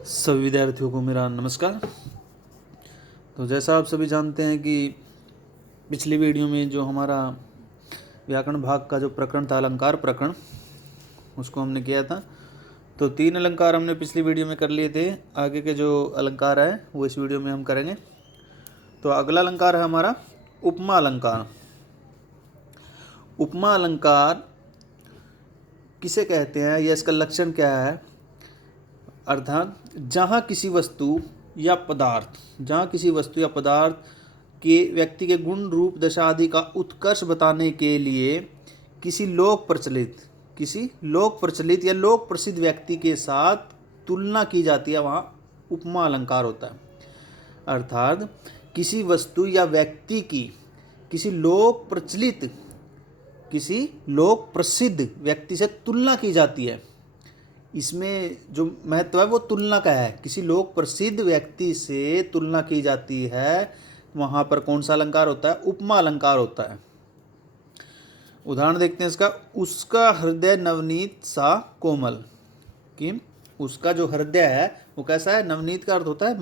सभी विद्यार्थियों को मेरा नमस्कार। तो जैसा आप सभी जानते हैं कि पिछली वीडियो में जो हमारा व्याकरण भाग का जो प्रकरण था, अलंकार प्रकरण, उसको हमने किया था। तो 3 अलंकार हमने पिछली वीडियो में कर लिए थे। आगे के जो अलंकार है वो इस वीडियो में हम करेंगे। तो अगला अलंकार है हमारा उपमा अलंकार। उपमा अलंकार किसे कहते हैं या इसका लक्षण क्या है? अर्थात जहाँ किसी वस्तु या पदार्थ के व्यक्ति के गुण रूप दशा आदि का उत्कर्ष बताने के लिए किसी लोक प्रचलित या लोक प्रसिद्ध व्यक्ति के साथ तुलना की जाती है, वहाँ उपमा अलंकार होता है। अर्थात किसी वस्तु या व्यक्ति की किसी लोक प्रसिद्ध व्यक्ति से तुलना की जाती है। इसमें जो महत्व है वो तुलना का है। किसी लोक प्रसिद्ध व्यक्ति से तुलना की जाती है, वहाँ पर कौन सा अलंकार होता है? उपमा अलंकार होता है। उदाहरण देखते हैं इसका। उसका हृदय नवनीत सा कोमल। कि उसका जो हृदय है वो कैसा है? नवनीत का अर्थ होता है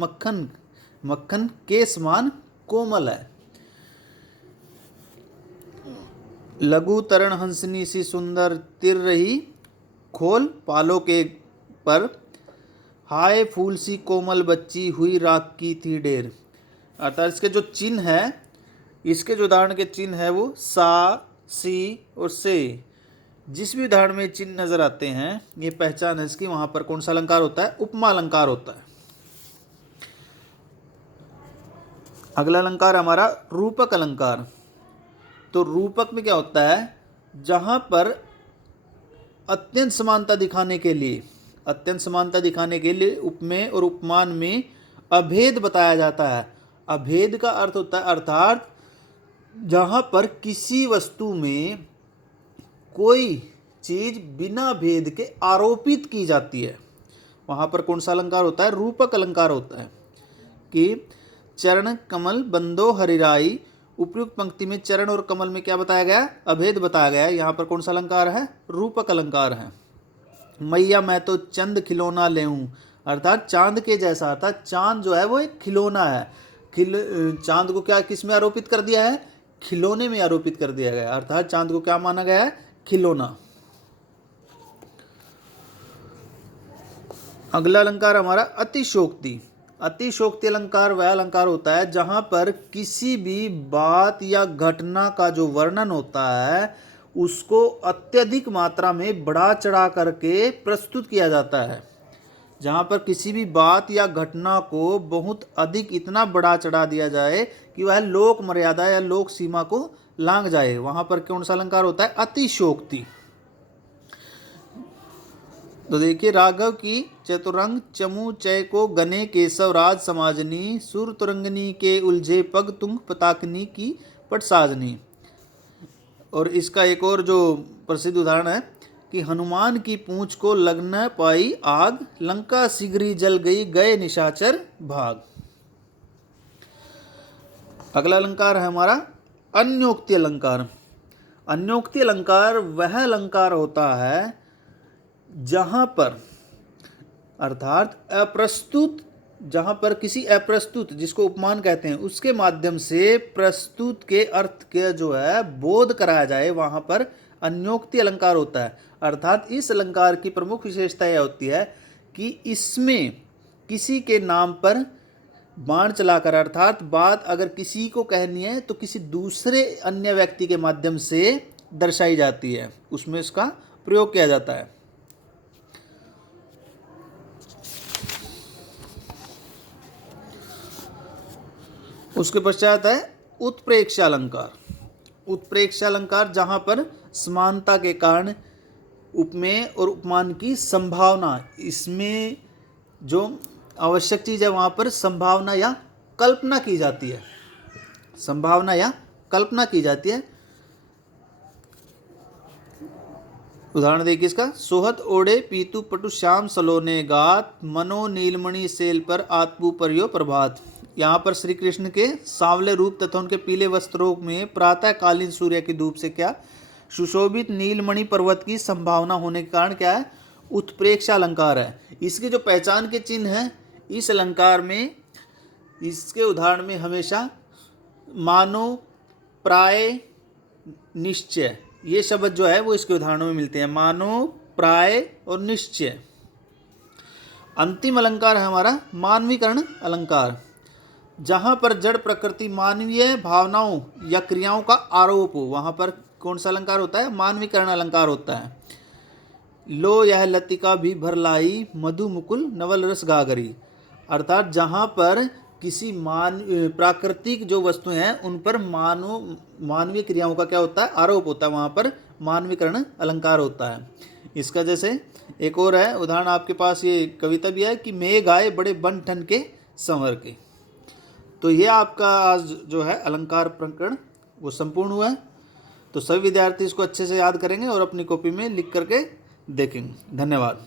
मक्खन के समान कोमल है। लघु तरण हंसनी सी सुंदर तिर रही खोल पालों के पर, हाय फूल सी कोमल बच्ची हुई राख की थी ढेर। अर्थात इसके जो चिन्ह है, इसके जो उदाहरण के चिन्ह है वो सा, सी और से, जिस भी उदाहरण में चिन्ह नजर आते हैं ये पहचान है इसकी, वहां पर कौन सा अलंकार होता है? उपमा अलंकार होता है। अगला अलंकार हमारा रूपक अलंकार। तो रूपक में क्या होता है? जहां पर अत्यंत समानता दिखाने के लिए उपमेय और उपमान में अभेद बताया जाता है। अभेद का अर्थ होता है अर्थात जहां पर किसी वस्तु में कोई चीज बिना भेद के आरोपित की जाती है, वहां पर कौन सा अलंकार होता है? रूपक अलंकार होता है। कि चरण कमल बंदो हरिराई, उपयुक्त पंक्ति में चरण और कमल में क्या बताया गया? अभेद बताया गया है। यहाँ पर कौन सा अलंकार है? रूपक अलंकार है। मैया मैं तो चंद खिलौना ले हूँ, अर्थात चांद के जैसा। अर्थात चांद जो है वो एक खिलौना है। चांद को क्या किस में आरोपित कर दिया है? खिलौने में आरोपित कर दिया गया। अर्थात चांद को क्या माना गया है? खिलौना। अगला अलंकार हमारा अतिशोक्ति। अतिशोक्ति अलंकार वह अलंकार होता है जहां पर किसी भी बात या घटना का जो वर्णन होता है उसको अत्यधिक मात्रा में बढ़ा चढ़ा करके प्रस्तुत किया जाता है। जहां पर किसी भी बात या घटना को बहुत अधिक इतना बढ़ा चढ़ा दिया जाए कि वह लोक मर्यादा या लोक सीमा को लांघ जाए, वहां पर कौन सा अलंकार होता है? अतिशोक्ति। तो देखिए, राघव की चतुरंग चमू चय को गने केशव राज समाजनी, सुर तुरंगनी के उलझे पग तुंग पताकनी की पट साजनी। और इसका एक और जो प्रसिद्ध उदाहरण है कि हनुमान की पूंछ को लग न पाई आग, लंका शीघ्र जल गई गए निशाचर भाग। अगला अलंकार है हमारा अन्योक्ति अलंकार। अन्योक्ति अलंकार वह अलंकार होता है जहां पर अर्थात जहां पर किसी अप्रस्तुत, जिसको उपमान कहते हैं, उसके माध्यम से प्रस्तुत के अर्थ के जो है बोध कराया जाए, वहां पर अन्योक्ति अलंकार होता है। अर्थात इस अलंकार की प्रमुख विशेषता यह होती है कि इसमें किसी के नाम पर बाण चलाकर, अर्थात बात अगर किसी को कहनी है तो किसी दूसरे अन्य व्यक्ति के माध्यम से दर्शाई जाती है, उसमें इसका प्रयोग किया जाता है। उसके पश्चात है उत्प्रेक्षा अलंकार। उत्प्रेक्षा अलंकार जहां पर समानता के कारण उपमेय और उपमान की संभावना, इसमें जो आवश्यक चीज है वहां पर संभावना या कल्पना की जाती है। उदाहरण देखिए इसका। सोहत ओढ़े पीतु पटु श्याम सलोने गात, मनो नीलमणि सेल पर आत्मु परियो प्रभात। यहाँ पर श्री कृष्ण के सांवले रूप तथा उनके पीले वस्त्रों में प्रातःकालीन सूर्य की धूप से क्या सुशोभित नीलमणि पर्वत की संभावना होने के कारण क्या है? उत्प्रेक्षा अलंकार है। इसके जो पहचान के चिन्ह हैं इस अलंकार में, इसके उदाहरण में हमेशा मानो, प्राय, निश्चय, ये शब्द जो है वो इसके उदाहरणों में मिलते हैं, मानो, प्राय और निश्चय। अंतिम अलंकार है हमारा मानवीकरण अलंकार, जहाँ पर जड़ प्रकृति मानवीय भावनाओं या क्रियाओं का आरोप हो, वहाँ पर कौन सा अलंकार होता है? मानवीकरण अलंकार होता है। लो यह लतिका भी भर लाई, मधु मुकुल नवल रस गागरी, अर्थात जहाँ पर किसी प्राकृतिक जो वस्तुएं हैं उन पर मानवीय क्रियाओं का क्या होता है? आरोप होता है, वहाँ पर मानवीकरण अलंकार होता है। इसका जैसे एक और है उदाहरण आपके पास, ये कविता भी है कि मेघ आए बड़े बन ठन के संवर के। तो ये आपका आज जो है अलंकार प्रकरण वो संपूर्ण हुआ है। तो सभी विद्यार्थी इसको अच्छे से याद करेंगे और अपनी कॉपी में लिख करके देखेंगे। धन्यवाद।